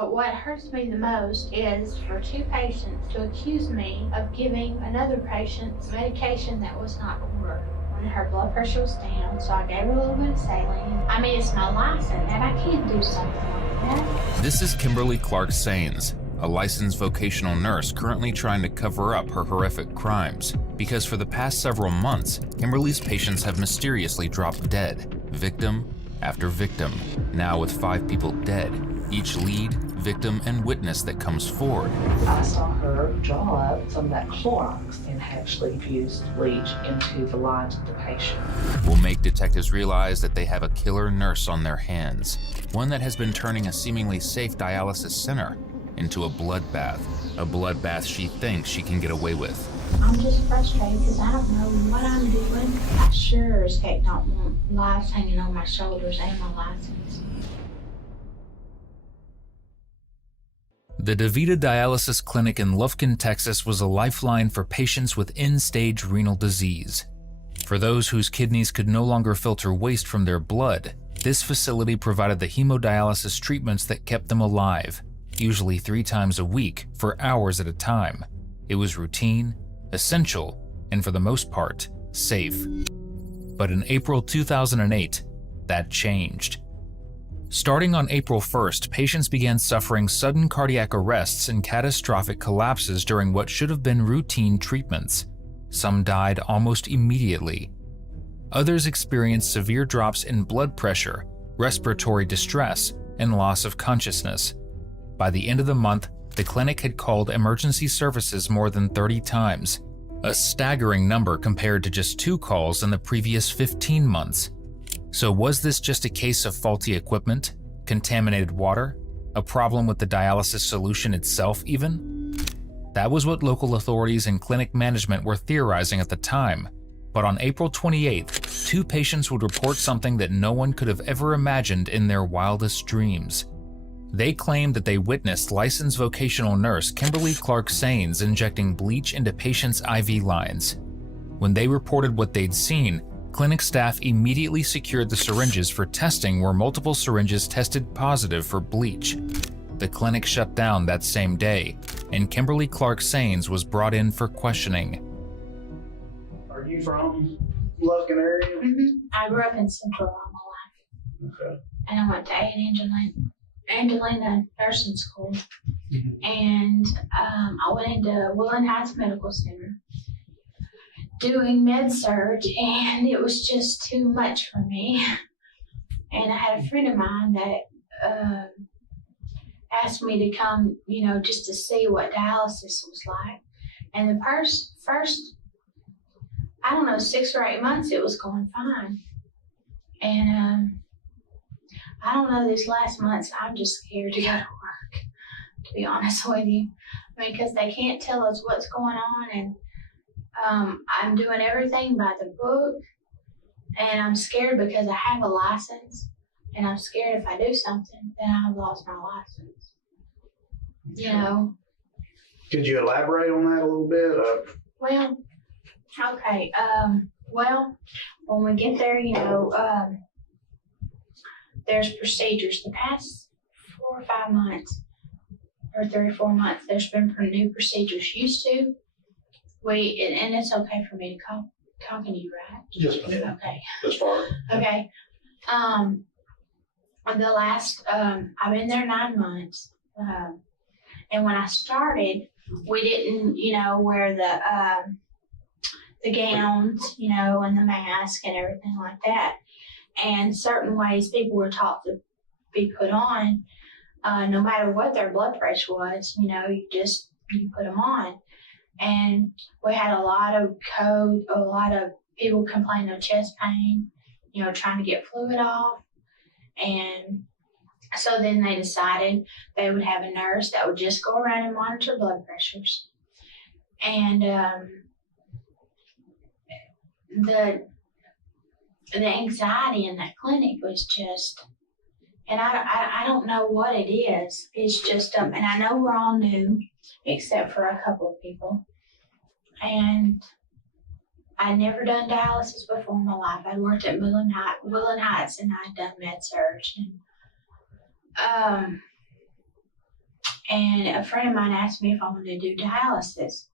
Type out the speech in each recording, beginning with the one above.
But what hurts me the most is for two patients to accuse me of giving another patient medication that was not ordered when her blood pressure was down. So I gave her a little bit of saline. I mean, it's my license, and I can't do something like that. This is Kimberly Clark Sains, a licensed vocational nurse currently trying to cover up her horrific crimes. Because for the past several months, Kimberly's patients have mysteriously dropped dead, victim after victim. Now with 5 people dead, each lead, victim, and witness that comes forward. I saw her draw up some of that Clorox and actually infused bleach into the lines of the patient. Will make detectives realize that they have a killer nurse on their hands, one that has been turning a seemingly safe dialysis center into a bloodbath she thinks she can get away with. I'm just frustrated because I don't know what I'm doing. I sure as heck don't want lives hanging on my shoulders and my license. The DaVita Dialysis Clinic in Lufkin, Texas was a lifeline for patients with end-stage renal disease. For those whose kidneys could no longer filter waste from their blood, this facility provided the hemodialysis treatments that kept them alive, usually 3 times a week for hours at a time. It was routine, essential, and for the most part, safe. But in April 2008, that changed. Starting on April 1st, patients began suffering sudden cardiac arrests and catastrophic collapses during what should have been routine treatments. Some died almost immediately. Others experienced severe drops in blood pressure, respiratory distress, and loss of consciousness. By the end of the month, the clinic had called emergency services more than 30 times, a staggering number compared to just 2 calls in the previous 15 months. So was this just a case of faulty equipment, contaminated water, a problem with the dialysis solution itself even? That was what local authorities and clinic management were theorizing at the time. But on April 28th, 2 patients would report something that no one could have ever imagined in their wildest dreams. They claimed that they witnessed licensed vocational nurse Kimberly Clark Sains injecting bleach into patients' IV lines. When they reported what they'd seen, clinic staff immediately secured the syringes for testing where multiple syringes tested positive for bleach. The clinic shut down that same day, and Kimberly Clark Sains was brought in for questioning. Are you from Lufkin area? Mm-hmm. I grew up in Central all my life. Okay. And I went to Angelina Nursing School. Mm-hmm. And I went into Woodland Heights Medical Center doing med-surg, and it was just too much for me. And I had a friend of mine that asked me to come, just to see what dialysis was like. And the first, I don't know, 6 or 8 months, it was going fine. And I don't know, these last months, I'm just scared to go to work, to be honest with you. I mean, because they can't tell us what's going on, and I'm doing everything by the book, and I'm scared because I have a license, and I'm scared if I do something, then I've lost my license. Could you elaborate on that a little bit? Well, okay. Well, when we get there, there's procedures. The past 4 or 5 months, or 3 or 4 months, there's been new procedures. Used to, and it's okay for me to talking to you, right? Yes, ma'am. Okay. That's fine. Okay. The last, I've been there 9 months. And when I started, we didn't, wear the gowns, and the mask and everything like that. And certain ways people were taught to be put on, no matter what their blood pressure was, you put them on. And we had a lot of people complaining of chest pain, trying to get fluid off. And so then they decided they would have a nurse that would just go around and monitor blood pressures. And the anxiety in that clinic was just, and I don't know what it is. It's just, and I know we're all new, except for a couple of people. And I'd never done dialysis before in my life. I worked at Woodland Heights, and I'd done med-surg. And, And a friend of mine asked me if I wanted to do dialysis.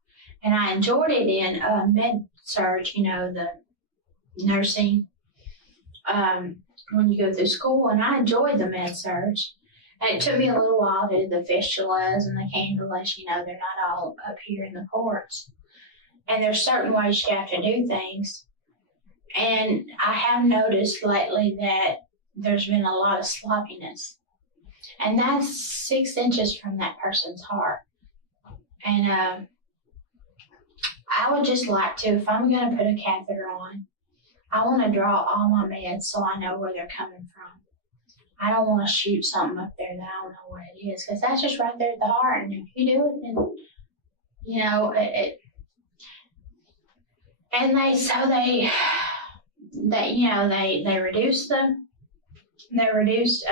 And I enjoyed it in med-surg, the nursing, when you go through school. And I enjoyed the med-surg. And it took me a little while to do the fistulas and the cannulas. They're not all up here in the ports. And there's certain ways you have to do things. And I have noticed lately that there's been a lot of sloppiness. And that's 6 inches from that person's heart. And I would just like to, if I'm going to put a catheter on, I want to draw all my meds so I know where they're coming from. I don't want to shoot something up there that I don't know what it is, because that's just right there at the heart. And if you do it, then, and they reduced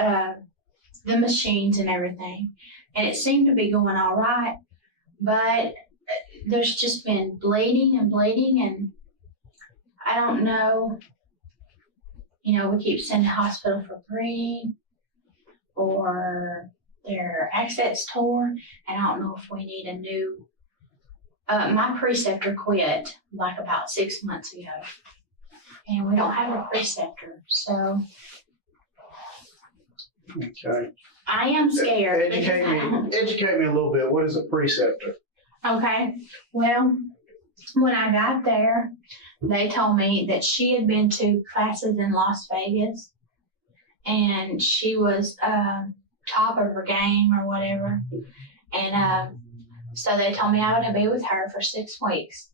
the machines and everything, and it seemed to be going all right, but there's just been bleeding, and I don't know. We keep sending to the hospital for bleeding, or their access tore, and I don't know if we need a new. My preceptor quit like about 6 months ago, and we don't have a preceptor, so. Okay. I am scared. Educate me a little bit. What is a preceptor? Okay. Well, when I got there, they told me that she had been to classes in Las Vegas, and she was top of her game or whatever. And so they told me I would be with her for 6 weeks,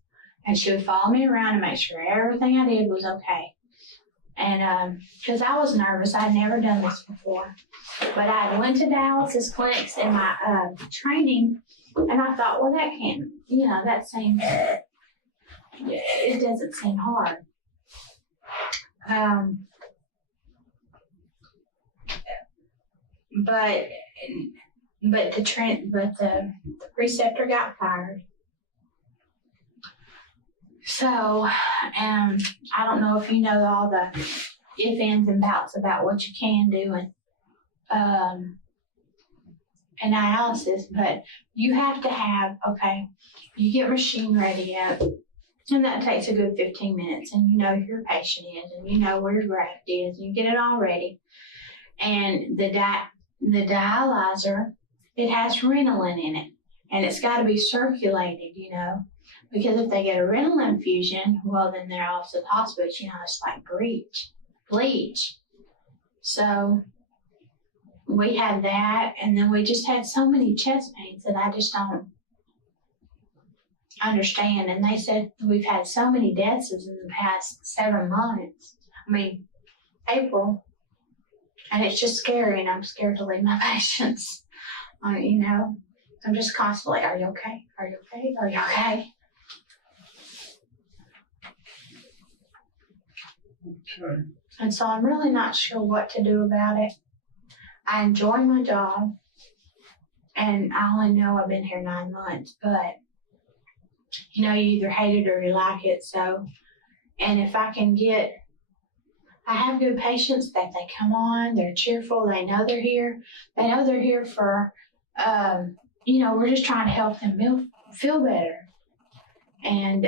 and she would follow me around and make sure everything I did was okay. And because I was nervous, I had never done this before, but I went to dialysis clinics in my training, and I thought, well, that can't, that seems, it doesn't seem hard. But the preceptor got fired. So, I don't know if you know all the ifs, ands, and bouts about what you can do in dialysis, but you have to have, you get machine ready up, and that takes a good 15 minutes, and you know who your patient is, and you know where your graft is, and you get it all ready. And the dialyzer, it has Renalin in it, and it's got to be circulated, because if they get a renal infusion, well, then they're off to the hospital. It's like bleach. So we had that, and then we just had so many chest pains that I just don't understand. And they said we've had so many deaths in the past 7 months. April. And it's just scary, and I'm scared to leave my patients. I'm just constantly, are you okay? Are you okay? Are you okay? Okay. And so I'm really not sure what to do about it. I enjoy my job, and I only know I've been here 9 months, but you either hate it or you like it. So, and if I can I have good patients that they come on, they're cheerful, they know they're here. They know they're here for, we're just trying to help them feel better. And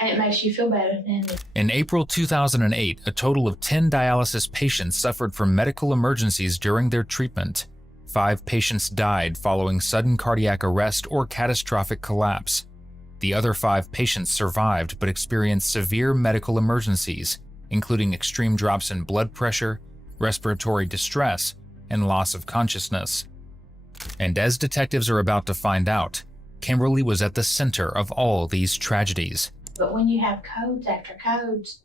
it makes you feel better then. In April 2008, a total of 10 dialysis patients suffered from medical emergencies during their treatment. 5 patients died following sudden cardiac arrest or catastrophic collapse. The other 5 patients survived but experienced severe medical emergencies, including extreme drops in blood pressure, respiratory distress, and loss of consciousness. And as detectives are about to find out, Kimberly was at the center of all these tragedies. But when you have codes after codes,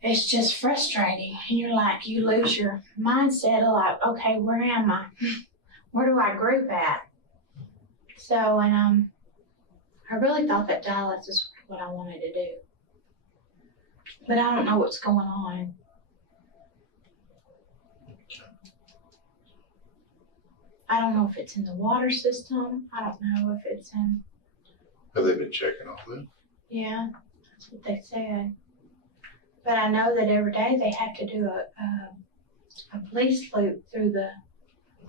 it's just frustrating. You're like, you lose your mindset of like, okay, where am I? Where do I group at? So, and I really thought that dialysis was what I wanted to do. But I don't know what's going on. I don't know if it's in the water system. I don't know if it's in... Have they been checking all that? Yeah, that's what they said. But I know that every day they have to do a police loop through the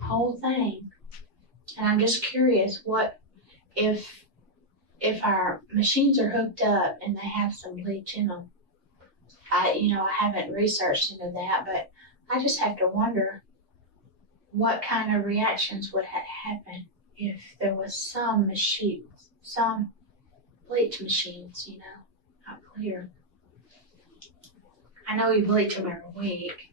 whole thing. And I'm just curious, what if our machines are hooked up and they have some bleach in them? I haven't researched into that, but I just have to wonder what kind of reactions would happen if there was some bleach machines, not clear. I know you bleach them every week.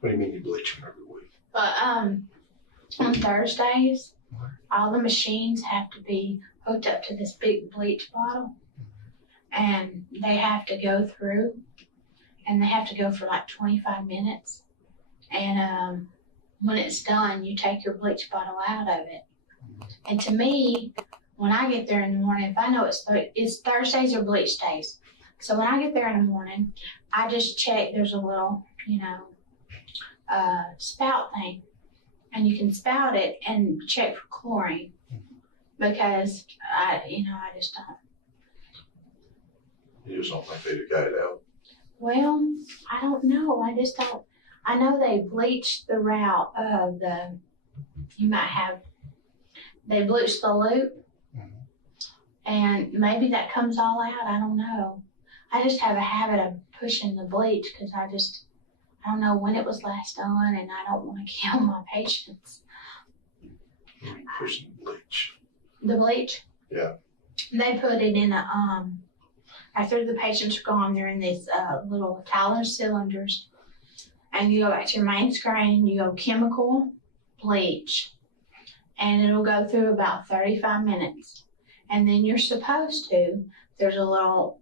What do you mean you bleach them every week? But on Thursdays, all the machines have to be hooked up to this big bleach bottle, and they have to go through, and they have to go for like 25 minutes. And when it's done, you take your bleach bottle out of it. And to me, when I get there in the morning, if I know it's Thursdays or bleach days, so when I get there in the morning, I just check. There's a little, spout thing, and you can spout it and check for chlorine, because I just don't. You just don't think they'd have got it out? Well, I don't know. I just don't. I know they bleached the route of they bleached the loop, and maybe that comes all out. I don't know. I just have a habit of pushing the bleach because I don't know when it was last done, and I don't want to kill my patients. Pushing bleach. The bleach? Yeah. They put it in after the patients are gone, they're in these little Tyler cylinders. And you go back to your main screen, you go chemical, bleach, and it'll go through about 35 minutes. And then there's a little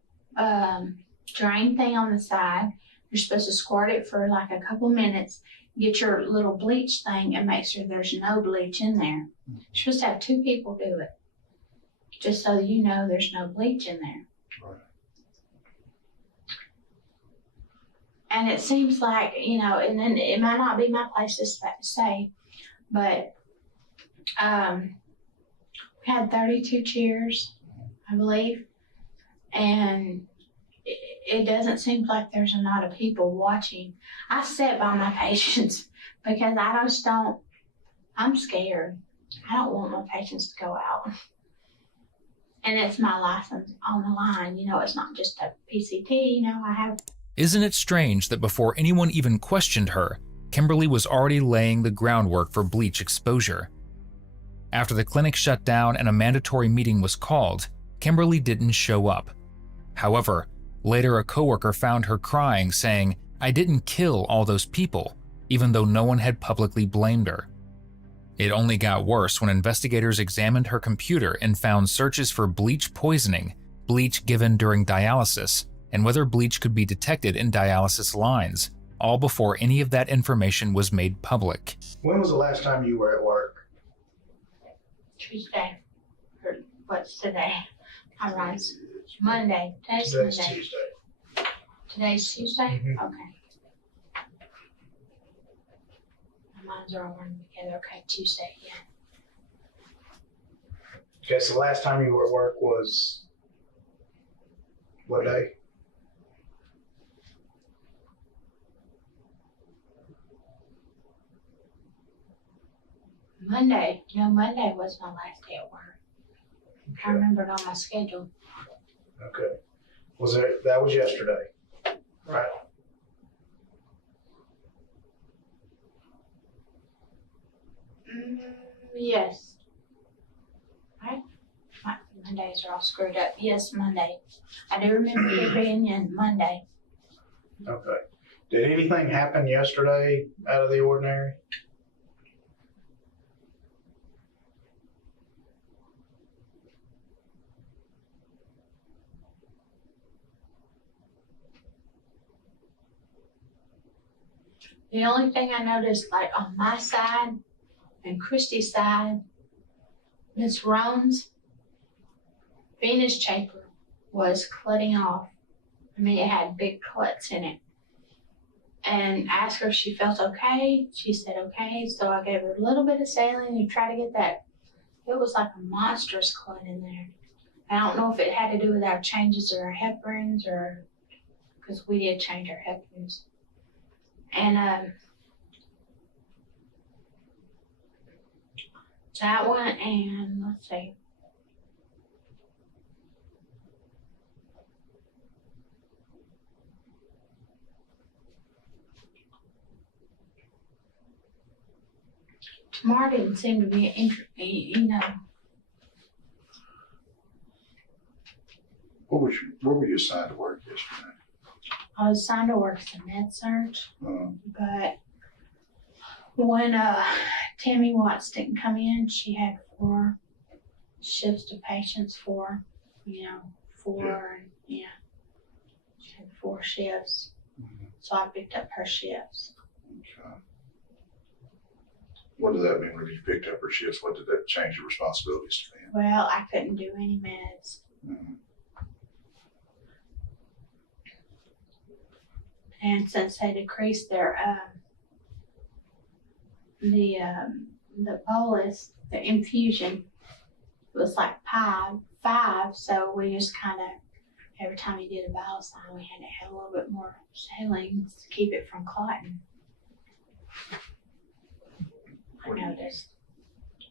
drain thing on the side. You're supposed to squirt it for like a couple minutes, get your little bleach thing, and make sure there's no bleach in there. You're supposed to have 2 people do it, just so you know there's no bleach in there. Right. And it seems like, and then it might not be my place to say, but we had 32 chairs, I believe, and it doesn't seem like there's a lot of people watching. I sit by my patients because I'm scared. I don't want my patients to go out. And it's my license on the line. It's not just a PCT, I have. Isn't it strange that before anyone even questioned her, Kimberly was already laying the groundwork for bleach exposure? After the clinic shut down and a mandatory meeting was called, Kimberly didn't show up. However, later a coworker found her crying, saying, "I didn't kill all those people," even though no one had publicly blamed her. It only got worse when investigators examined her computer and found searches for bleach poisoning, bleach given during dialysis, and whether bleach could be detected in dialysis lines, all before any of that information was made public. When was the last time you were at work? Tuesday. Or what's today? I rise. Monday. Today's Monday. Tuesday. Today's Tuesday? Mhm. Okay. My minds are all running together. Okay, Tuesday, yeah. Okay, so the last time you were at work was what day? Monday. No, Monday was my last day at work. I remember it on my schedule. Okay. That was yesterday, right? Yes. Right? My Mondays are all screwed up. Yes, Monday. I do remember it being in Monday. Okay. Did anything happen yesterday out of the ordinary? The only thing I noticed, like on my side and Christy's side, Miss Rome's Venus chamber was clotting off. I mean, it had big clots in it. And I asked her if she felt okay. She said okay. So I gave her a little bit of saline to try to get that. It was like a monstrous clot in there. I don't know if it had to do with our changes of our heparins or because we did change our heparins. And That one, and let's see. Tomorrow didn't seem to be interesting, Where were you assigned to work yesterday? I was assigned to work as a med surge, Uh, but when Tammy Watts didn't come in, she had 4 shifts of patients, 4, and she had 4 shifts. So I picked up her shifts. okay. What does that mean when you picked up her shifts? What did that change your responsibilities to be? Well, I couldn't do any meds. Mhm. And since they decreased their the bolus, the infusion was like 5, so we just kind of, every time you did a vital sign, we had to have a little bit more saline to keep it from clotting. I noticed.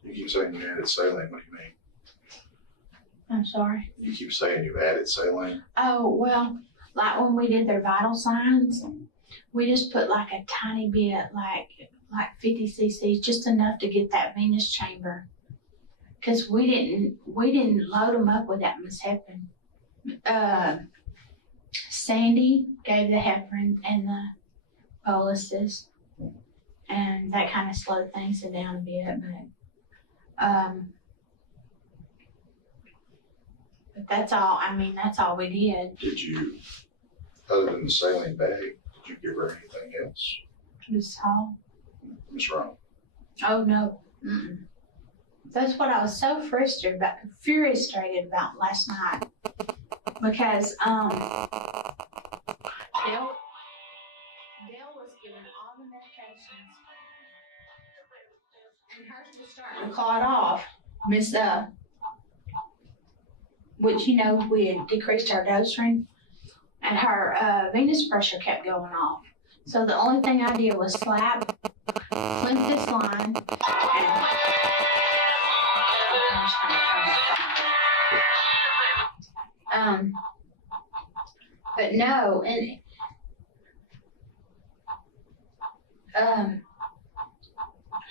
You keep saying you added saline. What do you mean? I'm sorry. You keep saying you added saline. Oh, well, like when we did their vital signs, we just put like a tiny bit, like 50 cc's, just enough to get that venous chamber. Because we didn't load them up with that Miss heparin. Sandy gave the heparin and the boluses, and that kind of slowed things down a bit. But that's all. I mean, that's all we did. Did you, other than the saline bag, did you give her anything else? That's all. What's wrong? Oh no. Mm-mm. That's what I was so frustrated about last night, because Dale was given all the medications, and hers was starting to clot off. Which we had decreased our dose ring, and her venous pressure kept going off. So the only thing I did was slap, clamp this line, and but no, and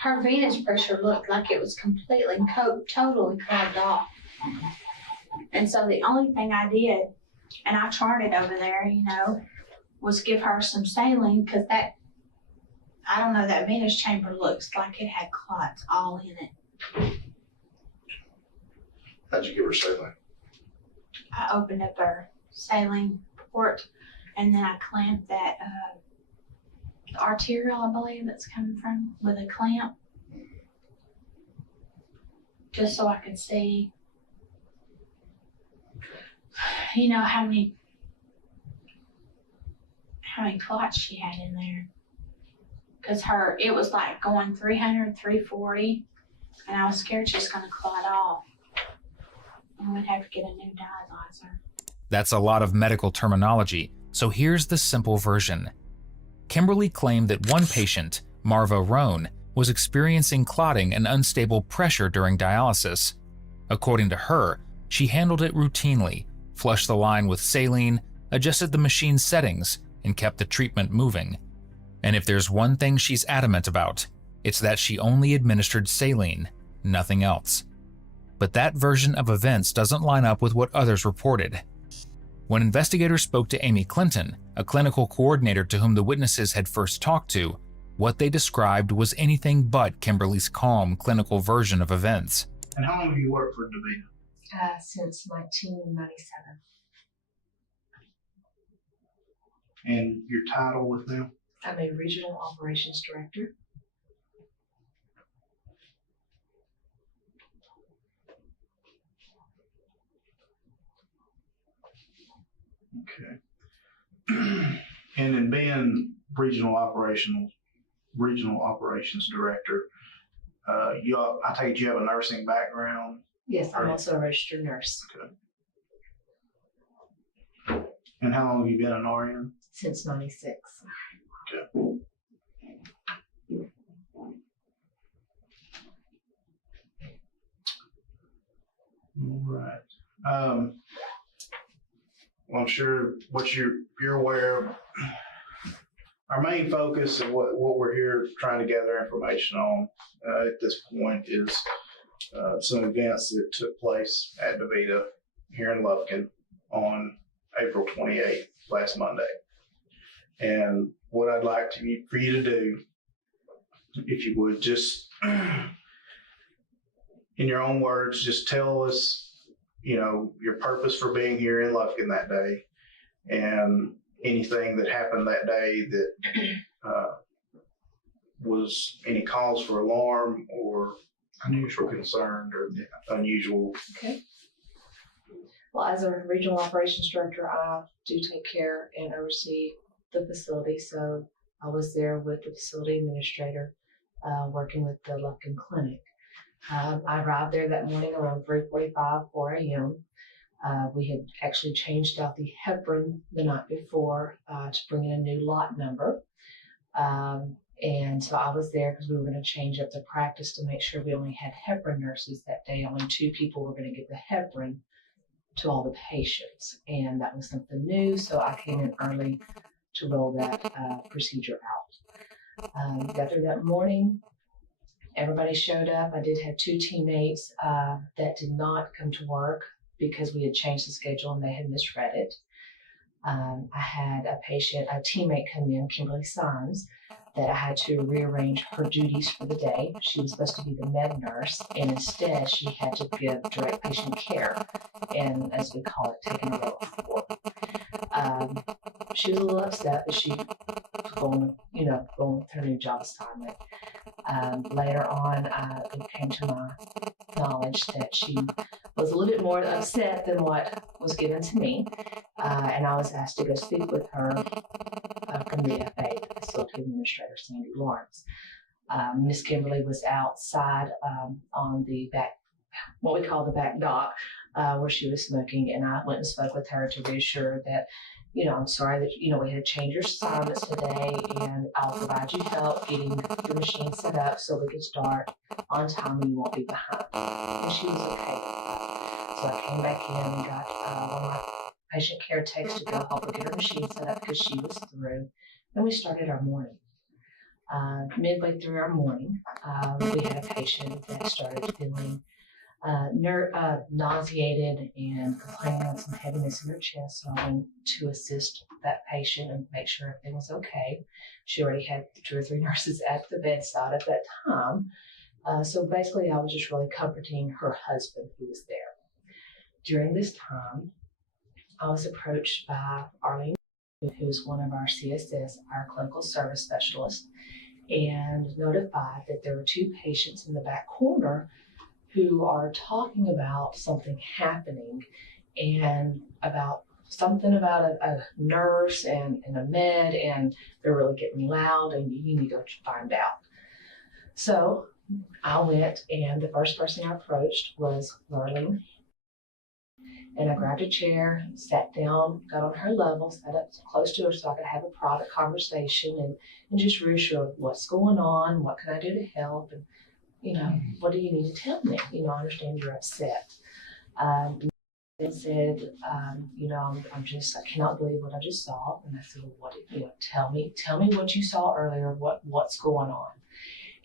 her venous pressure looked like it was completely, totally clogged off. And so the only thing I did, and I charted over there, was give her some saline, because that venous chamber looks like it had clots all in it. How'd you give her saline? I opened up her saline port, and then I clamped that arterial, I believe it's coming from, with a clamp, just so I could see, how many clots she had in there. Because it was like going 300, 340, and I was scared she was going to clot off. And we'd have to get a new dialyzer. That's a lot of medical terminology, so here's the simple version. Kimberly claimed that one patient, Marva Roan, was experiencing clotting and unstable pressure during dialysis. According to her, she handled it routinely, flushed the line with saline, adjusted the machine's settings, and kept the treatment moving. And if there's one thing she's adamant about, it's that she only administered saline, nothing else. But that version of events doesn't line up with what others reported. When investigators spoke to Amy Clinton, a clinical coordinator to whom the witnesses had first talked to, what they described was anything but Kimberly's calm clinical version of events. And how long have you worked for DaVita? Since 1997. And your title with them? I'm a regional operations director. Okay. And in being regional operations director, I take it you have a nursing background? Yes, I'm also a registered nurse. Okay. And how long have you been an RN? Since 96. Okay. Well, I'm sure what you're aware of. Our main focus of what we're here trying to gather information on at this point is some events that took place at DaVita here in Lufkin on April 28th, last Monday. And what I'd like for you to do, if you would, just in your own words, just tell us, your purpose for being here in Lufkin that day, and anything that happened that day that was any cause for alarm or unusual concern or unusual. Okay. Well, as a regional operations director, I do take care and oversee the facility. So I was there with the facility administrator, working with the Lufkin Clinic. I arrived there that morning around 3:45, 4 a.m. We had actually changed out the heparin the night before to bring in a new lot number. And so I was there because we were going to change up the practice to make sure we only had heparin nurses that day. Only 2 people were going to get the heparin to all the patients. And that was something new. So I came in early to roll that procedure out. Got there that morning. Everybody showed up. I did have 2 teammates that did not come to work because we had changed the schedule and they had misread it. I had a teammate come in, Kimberly Symes, that I had to rearrange her duties for the day. She was supposed to be the med nurse, and instead she had to give direct patient care, and as we call it, taking a row of 4. She was a little upset, but she was going with her new job assignment. Later on, it came to my knowledge that she was a little bit more upset than what was given to me, and I was asked to go speak with her from the FA, the facility administrator, Sandy Lawrence. Miss Kimberly was outside on the back, what we call the back dock, where she was smoking, and I went and spoke with her to reassure that, I'm sorry that, we had to change your assignments today, and I'll provide you help getting the machine set up so we can start on time and you won't be behind. And she was okay with that. So I came back in and got one of my patient care techs to go help her get her machine set up because she was through. And we started our morning. Midway through our morning, we had a patient that started feeling nauseated and complaining of some heaviness in her chest. So I went to assist that patient and make sure everything was okay. She already had 2 or 3 nurses at the bedside at that time. So basically I was just really comforting her husband who was there. During this time, I was approached by Arlene, who is one of our CSS, our clinical service specialists, and notified that there were 2 patients in the back corner who are talking about something happening and about something about a nurse and a med, and they're really getting loud and you need to go find out. So I went, and the first person I approached was Lurleen. And I grabbed a chair, sat down, got on her level, sat up close to her so I could have a private conversation and just reassure what's going on, what can I do to help, and what do you need to tell me? I understand you're upset. They said, I cannot believe what I just saw. And I said, well, tell me what you saw earlier, what's going on.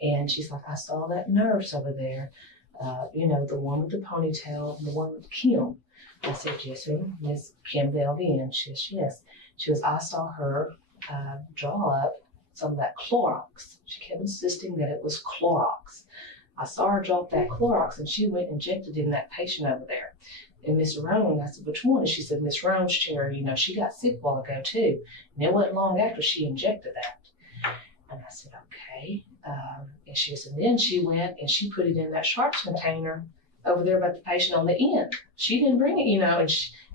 And she's like, I saw that nurse over there, the one with the ponytail, the one with Kim. I said, yes, Miss Kim Belvian. She says, yes. She goes, I saw her draw up some of that Clorox. She kept insisting that it was Clorox. I saw her drop that Clorox, and she went and injected it in that patient over there. And Miss Roan, I said, which one? And she said, Miss Roan's chair, she got sick a while ago too. And it wasn't long after she injected that. And I said, okay. And she said, and then she went and she put it in that sharps container over there by the patient on the end. She didn't bring it,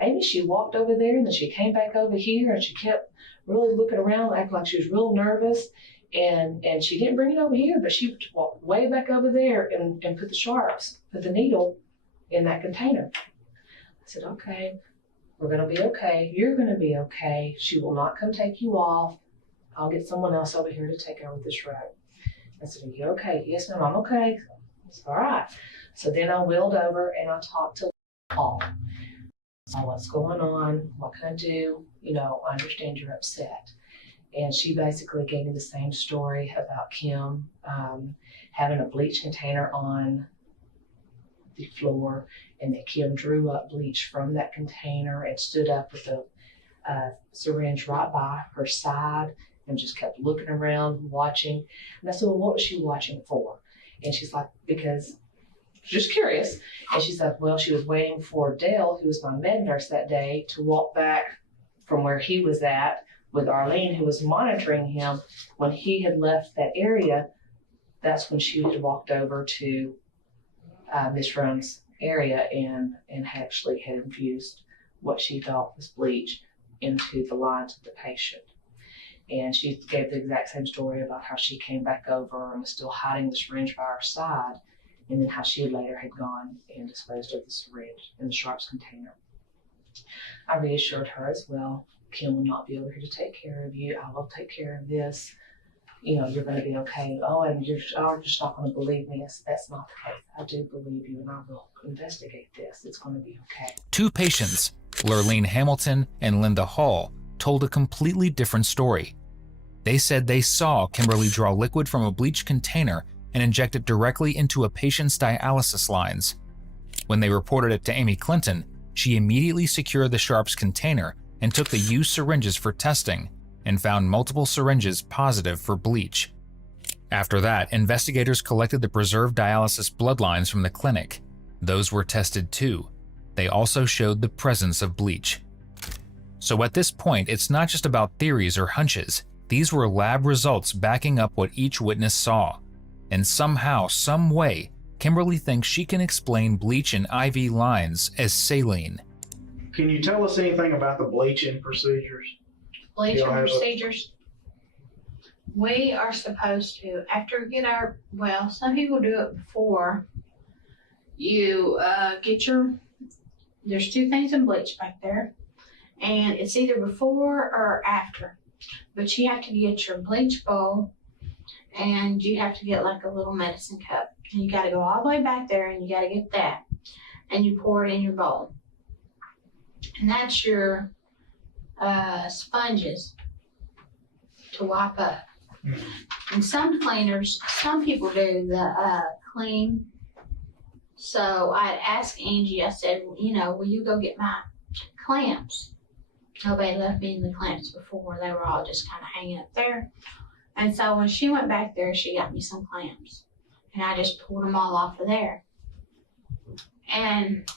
and she walked over there and then she came back over here and she kept really looking around, acting like she was real nervous. And she didn't bring it over here, but she walked way back over there and put the needle in that container. I said, okay, we're going to be okay. You're going to be okay. She will not come take you off. I'll get someone else over here to take over this road. I said, are you okay? Yes, ma'am, I'm okay. I said, all right. So then I wheeled over and I talked to Paul. What's going on? What can I do? I understand you're upset. And she basically gave me the same story about Kim having a bleach container on the floor, and that Kim drew up bleach from that container and stood up with a syringe right by her side and just kept looking around, watching. And I said, well, what was she watching for? And she's like, because just curious. And she's like, well, she was waiting for Dale, who was my med nurse that day, to walk back from where he was at with Arlene, who was monitoring him. When he had left that area, that's when she had walked over to Miss Run's area and actually had infused what she thought was bleach into the lines of the patient. And she gave the exact same story about how she came back over and was still hiding the syringe by her side, and then how she later had gone and disposed of the syringe in the sharps container. I reassured her as well, Kim will not be over here to take care of you. I will take care of this. You're going to be okay. Oh, and you're just not going to believe me. That's not the case. I do believe you, and I will investigate this. It's going to be okay. Two patients, Lurleen Hamilton and Linda Hall, told a completely different story. They said they saw Kimberly draw liquid from a bleach container and inject it directly into a patient's dialysis lines. When they reported it to Amy Clinton, she immediately secured the sharps container and took the used syringes for testing and found multiple syringes positive for bleach. After that, investigators collected the preserved dialysis bloodlines from the clinic. Those were tested too. They also showed the presence of bleach. So at this point, it's not just about theories or hunches. These were lab results backing up what each witness saw. And somehow, some way, Kimberly thinks she can explain bleach in IV lines as saline. Can you tell us anything about the bleaching procedures? Bleaching procedures? We are supposed to, after we get our, well, some people do it before you get your, there's two things in bleach back there, and it's either before or after. But you have to get your bleach bowl, and you have to get like a little medicine cup. And you got to go all the way back there, and you got to get that, and you pour it in your bowl. And that's your sponges to wipe up. And some cleaners, some people do the clean. So I asked Angie, I said, will you go get my clamps? Nobody left me the clamps before. They were all just kind of hanging up there. And so when she went back there, she got me some clamps. And I just pulled them all off of there. And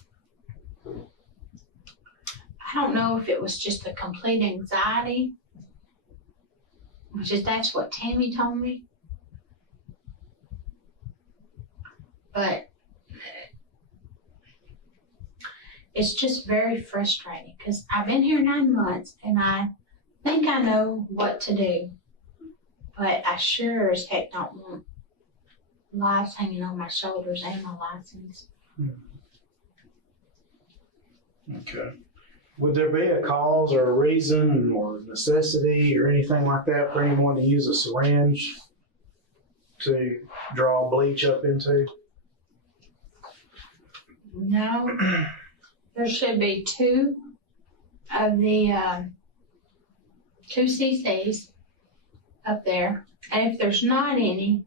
I don't know if it was just a complete anxiety, that's what Tammy told me. But it's just very frustrating because I've been here 9 months and I think I know what to do, but I sure as heck don't want lives hanging on my shoulders and my license. Okay. Would there be a cause or a reason or necessity or anything like that for anyone to use a syringe to draw bleach up into? No. There should be 2 of the 2 cc's up there. And if there's not any,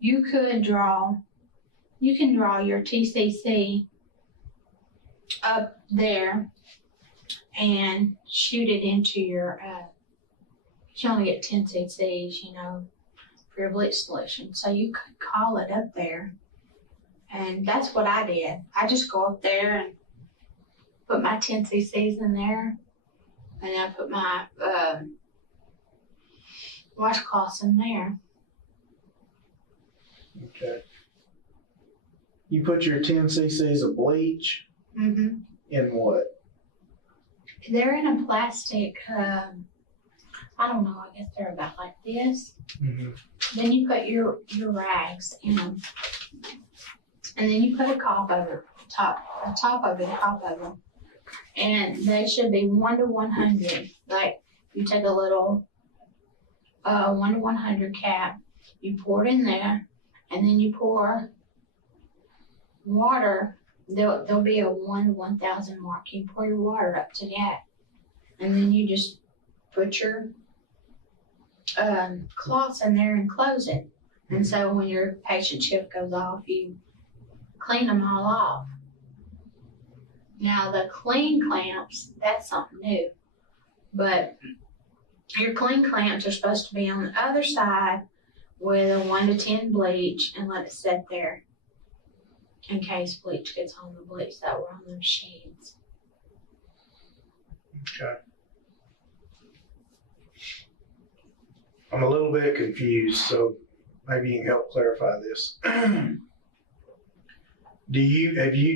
you can draw your TCC up there and shoot it into your, you only get 10 cc's, for your bleach solution. So you could call it up there. And that's what I did. I just go up there and put my 10 cc's in there. And I put my washcloths in there. Okay. You put your 10 cc's of bleach in what? They're in a plastic, I don't know, I guess they're about like this. Then you put your rags in them. And then you put a top over them. And they should be 1 to 100. Like you take a little 1 to 100 cap, you pour it in there, and then you pour water there'll be a 1,000 mark. You pour your water up to that, and then you just put your cloths in there and close it. And so when your patient shift goes off, you clean them all off. Now the clean clamps, that's something new. But your clean clamps are supposed to be on the other side with a 1 to 10 bleach and let it sit there in case bleach gets on the bleach that were on the machines. Okay. I'm a little bit confused, so maybe you can help clarify this. Do you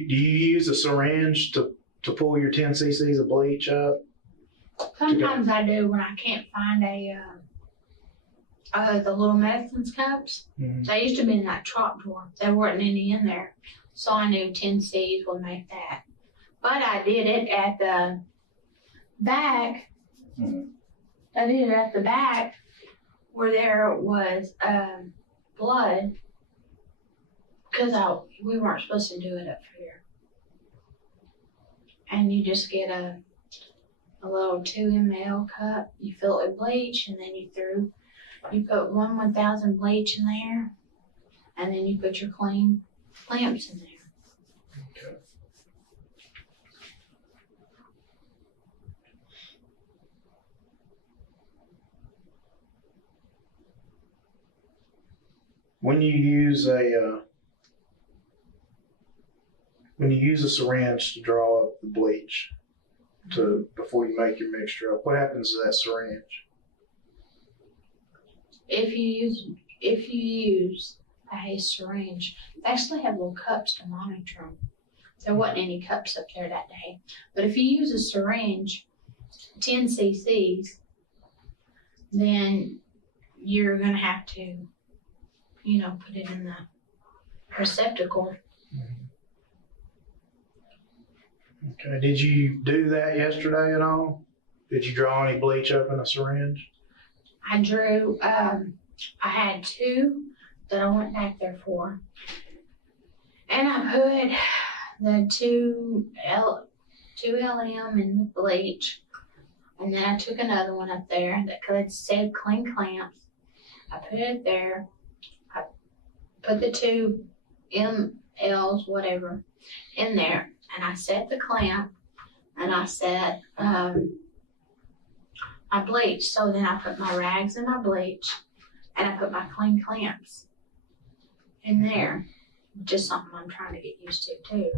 use a syringe to pull your 10 cc's of bleach up? Sometimes I do when I can't find the little medicines cups. Mm-hmm. They used to be in that top drawer. There weren't any in there. So I knew 10 C's would make that. But I did it at the back. Mm-hmm. I did it at the back where there was blood. Because we weren't supposed to do it up here. And you just get a little 2 ml cup. You fill it with bleach, and then you put 1,000 bleach in there, and then you put your clean clamps in there. Okay. When you use a syringe to draw up the bleach before you make your mixture up, what happens to that syringe? If you use a syringe, they actually have little cups to monitor them. There wasn't any cups up there that day. But if you use a syringe, 10 cc's, then you're going to have to, put it in the receptacle. Okay. Did you do that yesterday at all? Did you draw any bleach up in a syringe? I drew, I had 2 that I went back there for. And I put the 2 LM in the bleach. And then I took another one up there that said clean clamps. I put it there. I put the 2 MLs, whatever, in there. And I set the clamp. And I set my bleach. So then I put my rags in my bleach. And I put my clean clamps in there. Just something I'm trying to get used to too.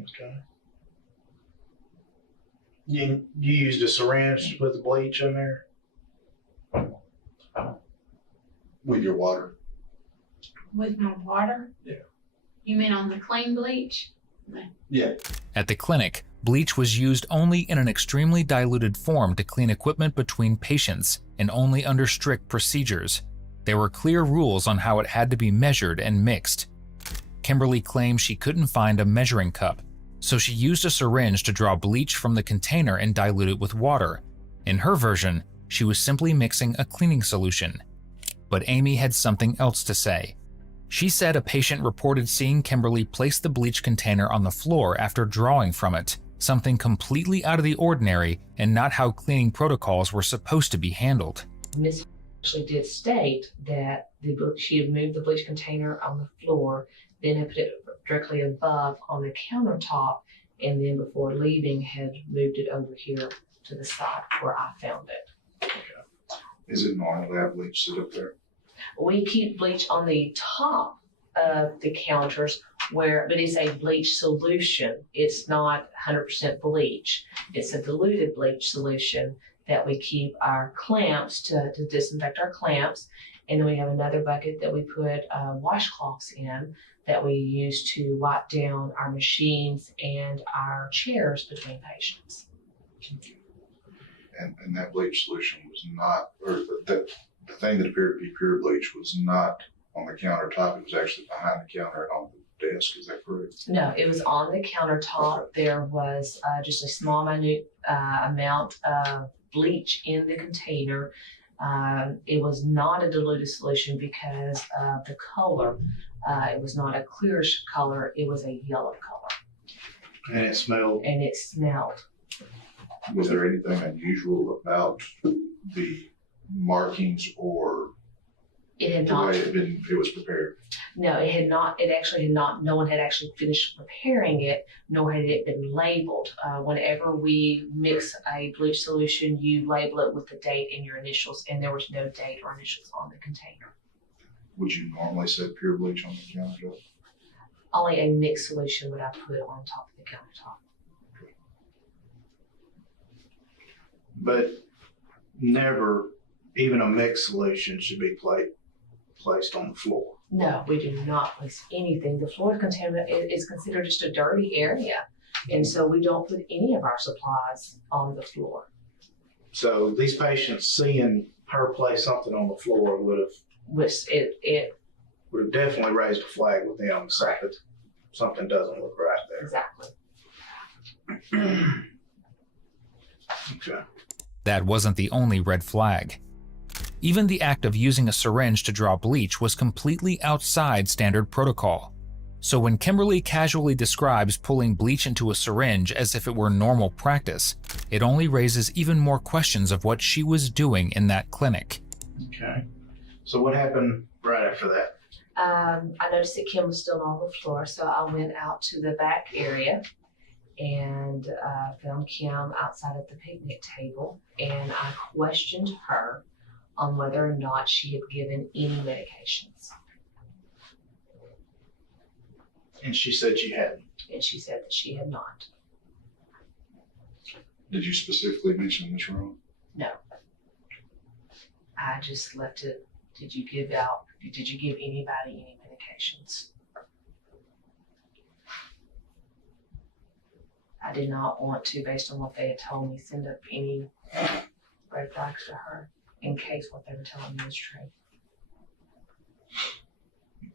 Okay. You used a syringe with the bleach in there? With your water? With my water? Yeah. You mean on the clean bleach? Yeah. At the clinic, bleach was used only in an extremely diluted form to clean equipment between patients and only under strict procedures. There were clear rules on how it had to be measured and mixed. Kimberly claimed she couldn't find a measuring cup, so she used a syringe to draw bleach from the container and dilute it with water. In her version, she was simply mixing a cleaning solution. But Amy had something else to say. She said a patient reported seeing Kimberly place the bleach container on the floor after drawing from it, something completely out of the ordinary and not how cleaning protocols were supposed to be handled. Miss actually did state that she had moved the bleach container on the floor, then had put it directly above on the countertop, and then before leaving had moved it over here to the side where I found it. Okay. Is it normal to have bleach sit up there? We keep bleach on the top of the counters but it's a bleach solution. It's not 100% bleach. It's a diluted bleach solution that we keep our clamps to disinfect our clamps. And then we have another bucket that we put washcloths in that we use to wipe down our machines and our chairs between patients. And that bleach solution was not, or the thing that appeared to be pure bleach was not on the countertop. It was actually behind the counter and on the desk. Is that correct? No, it was on the countertop. There was just a small, minute amount of bleach in the container. It was not a diluted solution because of the color. It was not a clearish color, it was a yellow color. And it smelled. And it smelled. Was there anything unusual about the markings or It had the not. way it was prepared? No, it had not. It actually had not. No one had actually finished preparing it, nor had it been labeled. Whenever we mix a bleach solution, you label it with the date and your initials, and there was no date or initials on the container. Would you normally set pure bleach on the countertop? Only a mixed solution would I put on top of the countertop. But never, even a mixed solution should be placed on the floor. No, we do not place anything. The floor contaminant is considered just a dirty area, and so we don't put any of our supplies on the floor. So these patients seeing her place something on the floor would have definitely raised a flag with them. Correct. That something doesn't look right there. Exactly. Okay. That wasn't the only red flag. Even the act of using a syringe to draw bleach was completely outside standard protocol. So when Kimberly casually describes pulling bleach into a syringe as if it were normal practice, it only raises even more questions of what she was doing in that clinic. Okay. So what happened right after that? I noticed that Kim was still on the floor, so I went out to the back area and found Kim outside of the picnic table, and I questioned her on whether or not she had given any medications. And she said she hadn't. And she said that she had not. Did you specifically mention this wrong? No. I just left it. Did you give anybody any medications? I did not want to, based on what they had told me, send up any red flags to her in case what they were telling me was true.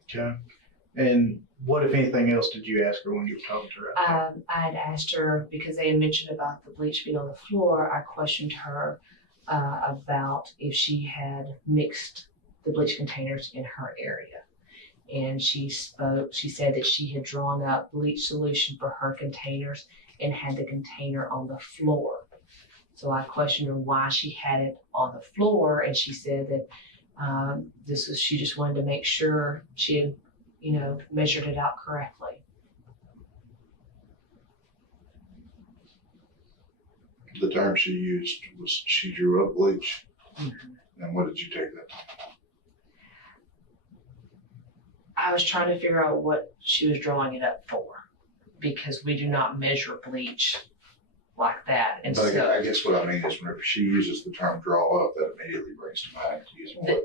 Okay. And what, if anything else, did you ask her when you were talking to her? I had asked her, because they had mentioned about the bleach being on the floor, I questioned her about if she had mixed the bleach containers in her area. And she said that she had drawn up bleach solution for her containers and had the container on the floor. So I questioned her why she had it on the floor, and she said that she just wanted to make sure she had, measured it out correctly. The term she used was she drew up bleach. Mm-hmm. And what did you take that to? I was trying to figure out what she was drawing it up for, because we do not measure bleach like that. And But so I guess what I mean is whenever she uses the term draw up, that immediately brings to mind using what?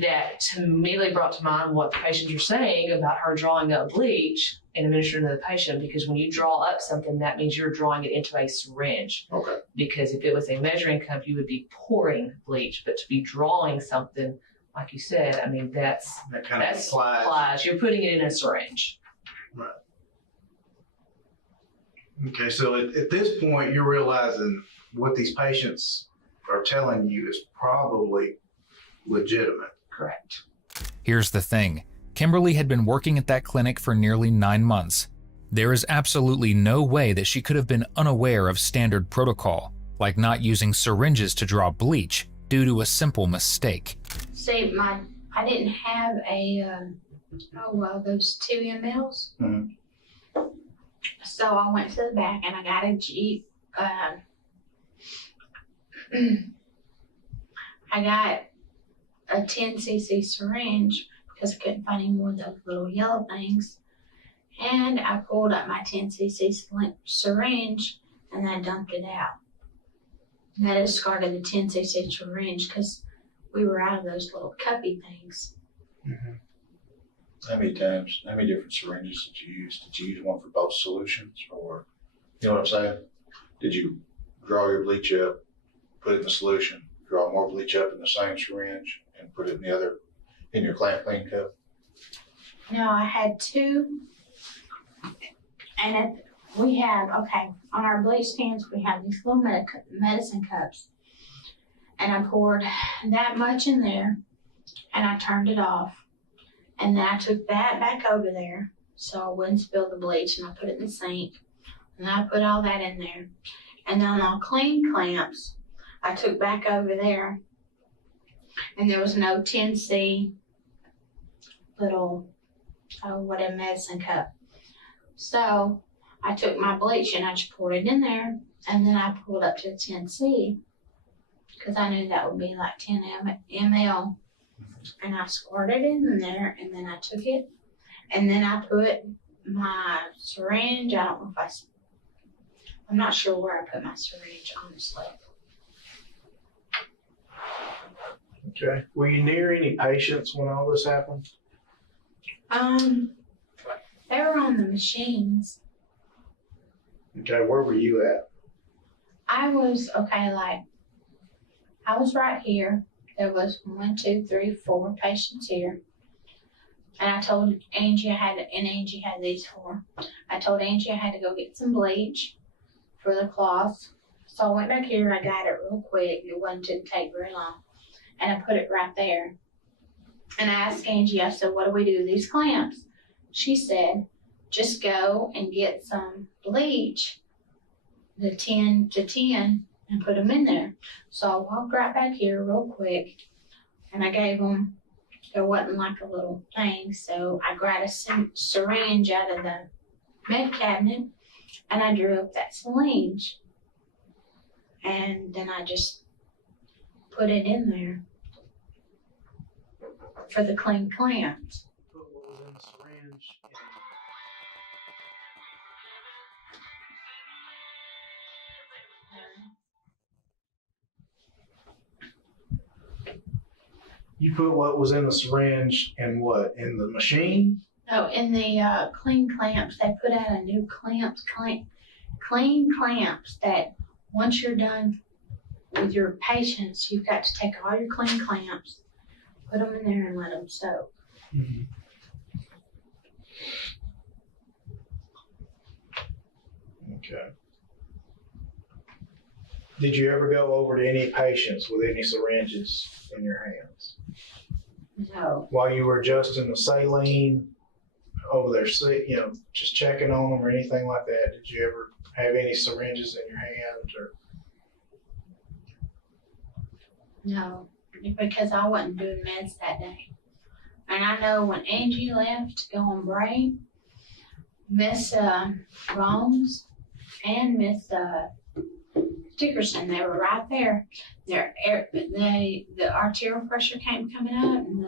that immediately brought to mind what the patients are saying about her drawing up bleach and administering to the patient, because when you draw up something, that means you're drawing it into a syringe. Okay. Because if it was a measuring cup, you would be pouring bleach, but to be drawing something, like you said, I mean, that kind of applies. You're putting it in a syringe. Right. Okay, so at this point, you're realizing what these patients are telling you is probably legitimate. Correct. Here's the thing. Kimberly had been working at that clinic for nearly 9 months. There is absolutely no way that she could have been unaware of standard protocol, like not using syringes to draw bleach due to a simple mistake. See, I didn't have those 2 mLs. Mm-hmm. So I went to the back and I got a Jeep. I got a 10 cc syringe because I couldn't find any more of those little yellow things. And I pulled up my 10 cc syringe and I dumped it out. And I discarded the 10 cc syringe because we were out of those little cuppy things. Mm-hmm. How many different syringes did you use? Did you use one for both solutions, or, you know what I'm saying? Did you draw your bleach up, put it in the solution, draw more bleach up in the same syringe, and put it in your clamp clean cup? No, I had 2. And on our bleach stands, we have these little medicine cups. and I poured that much in there, and I turned it off. And then I took that back over there so I wouldn't spill the bleach, and I put it in the sink. And I put all that in there. And then on clean clamps, I took back over there, and there was no 10C little, whatever, medicine cup. So I took my bleach and I just poured it in there, and then I pulled up to 10C because I knew that would be like 10 ml. And I squirted it in there, and then I took it, and then I put my syringe. I don't know if I'm not sure where I put my syringe, honestly. Okay. Were you near any patients when all this happened? They were on the machines. Okay, where were you at? I was right here. There was 1, 2, 3, 4 patients here. And I told Angie Angie had these 4. I told Angie I had to go get some bleach for the cloths. So I went back here, I got it real quick. It didn't take very long. And I put it right there. And I asked Angie, I said, what do we do with these clamps? She said, just go and get some bleach, the 10 to 10, and put them in there. So I walked right back here real quick, and I gave them, there wasn't like a little thing, so I grabbed a syringe out of the med cabinet, and I drew up that syringe. And then I just put it in there for the clean clamps. Put what was in the syringe You put what was in the syringe in what? In the machine? No, in the clean clamps, they put out a new clean clamps that once you're done with your patients, you've got to take all your clean clamps, put them in there and let them soak. Mm-hmm. Okay. Did you ever go over to any patients with any syringes in your hands? No. While you were adjusting the saline over there, just checking on them or anything like that, did you ever have any syringes in your hand? Or? No, because I wasn't doing meds that day. And I know when Angie left to go on break, Miss Rones and Miss Dickerson, they were right there. The arterial pressure kept coming up, and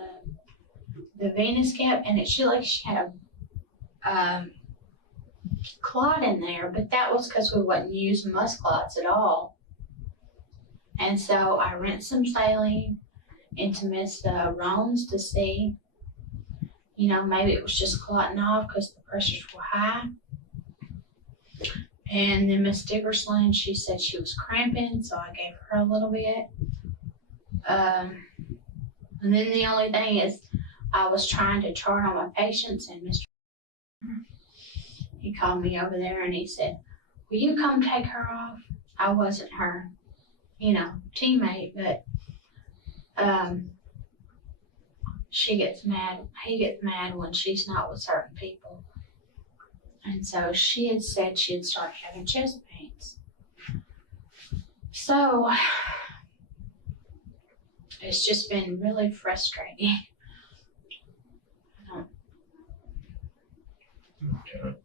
the venous kept, and it looked like she had a clot in there, but that was because we wasn't using mus clots at all. And so I rinsed some saline into Miss Rones to see, maybe it was just clotting off because the pressures were high. And then Miss Dickerson, she said she was cramping, so I gave her a little bit. And then the only thing is, I was trying to chart on my patients, and Mr. He called me over there and he said, will you come take her off? I wasn't her, teammate, but she gets mad. He gets mad when she's not with certain people. And so she had said she had started having chest pains. So it's just been really frustrating. Okay.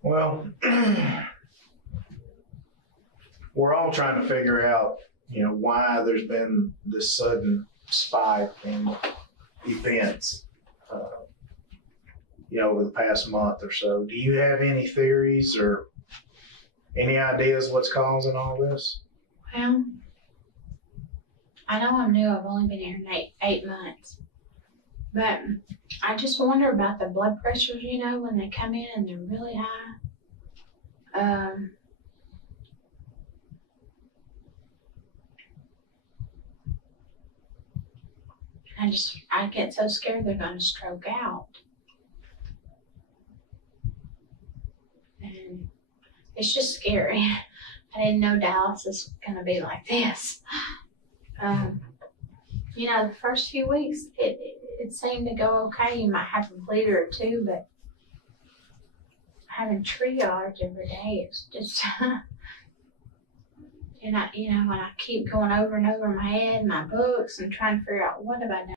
Well, we're all trying to figure out, why there's been this sudden spike in events, over the past month or so. Do you have any theories or any ideas what's causing all this? Well, I know I'm new. I've only been here 8 months. But I just wonder about the blood pressures, when they come in and they're really high. I get so scared they're going to stroke out. And it's just scary. I didn't know dialysis was going to be like this. The first few weeks, it seemed to go okay. You might have a bleeder or two, but having triage every day is just, when I keep going over and over in my head, my books, and trying to figure out what have I done.